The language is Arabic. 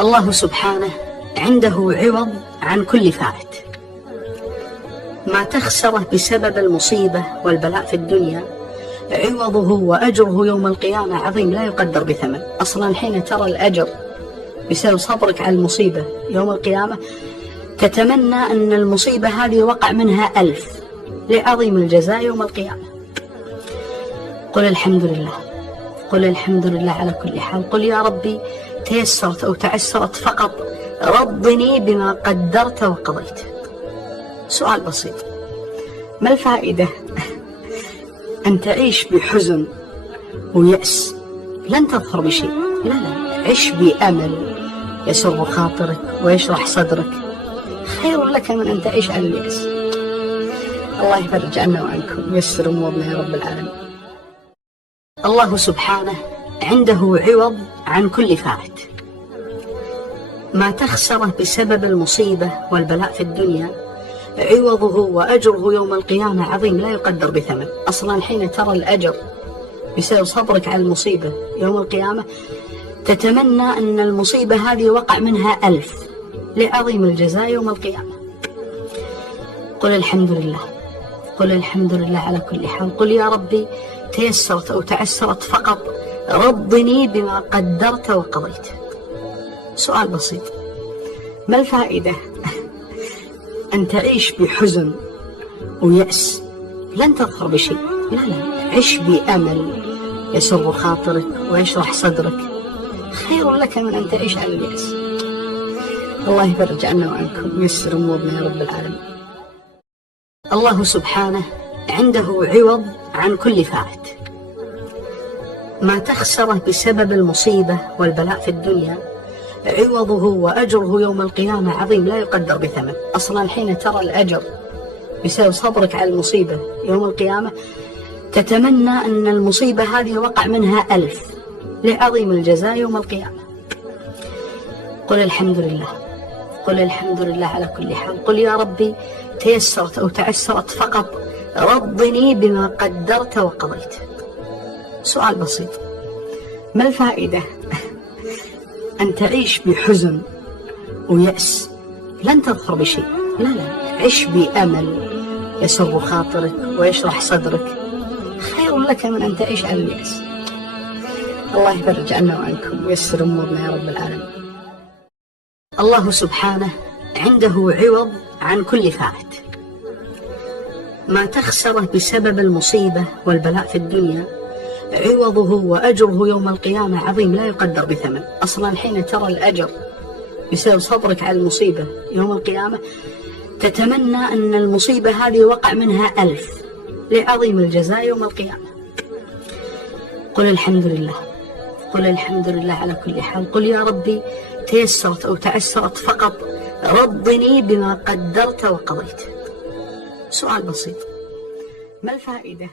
الله سبحانه عنده عوض عن كل فائت. ما تخسره بسبب المصيبة والبلاء في الدنيا عوضه وأجره يوم القيامة عظيم لا يقدر بثمن. أصلا حين ترى الأجر بسبب صبرك على المصيبة يوم القيامة تتمنى أن المصيبة هذه وقع منها 1000 لعظيم الجزاء يوم القيامة. قل الحمد لله، قل الحمد لله على كل حال. قل يا ربي تيسرت أو تعسرت فقط رضني بما قدرت وقضيت. سؤال بسيط، ما الفائدة أن تعيش بحزن ويأس لن تظفر بشيء؟ لا، عش بأمل يسر خاطرك ويشرح صدرك، خير لك من أن تعيش على اليأس. الله يفرج عنا وعنكم ويسر أمورنا يا رب العالمين. الله سبحانه عنده عوض عن كل فائت. ما تخسره بسبب المصيبة والبلاء في الدنيا عوضه وأجره يوم القيامة عظيم لا يقدر بثمن. أصلا حين ترى الأجر بسبب صبرك على المصيبة يوم القيامة تتمنى أن المصيبة هذه وقع منها 1000 لعظيم الجزاء يوم القيامة. قل الحمد لله، قل الحمد لله على كل حال. قل يا ربي تيسرت أو تعسرت فقط رضني بما قدرت وقضيت. سؤال بسيط، ما الفائدة أن تعيش بحزن ويأس لن تظفر بشيء؟ لا، عش بأمل يسر خاطرك ويشرح صدرك، خير لك من أن تعيش على اليأس. الله يفرج عنا وعنكم ويسر أمورنا يا رب العالمين. الله سبحانه عنده عوض عن كل فائت. ما تخسره بسبب المصيبة والبلاء في الدنيا عوضه وأجره يوم القيامة عظيم لا يقدر بثمن. أصلا حين ترى الأجر بسبب صبرك على المصيبة يوم القيامة تتمنى أن المصيبة هذه وقع منها 1000 لعظيم الجزاء يوم القيامة. قل الحمد لله، قل الحمد لله على كل حال. قل يا ربي تيسرت أو تعسرت فقط رضني بما قدرت وقضيت. سؤال بسيط، ما الفائدة أن تعيش بحزن ويأس لن تظفر بشيء؟ لا، عش بأمل يسر خاطرك ويشرح صدرك، خير لك من أن تعيش على اليأس. الله يفرج عنا وعنكم ويسر أمورنا يا رب العالمين. الله سبحانه عنده عوض عن كل فائت. ما تخسره بسبب المصيبة والبلاء في الدنيا عوضه وأجره يوم القيامة عظيم لا يقدر بثمن. أصلا حين ترى الأجر بسبب صبرك على المصيبة يوم القيامة تتمنى أن المصيبة هذه وقع منها 1000 لعظيم الجزاء يوم القيامة. قل الحمد لله، قل الحمد لله على كل حال. قل يا ربي تيسرت أو تعسرت فقط رضني بما قدرت وقضيت. سؤال بسيط، ما الفائدة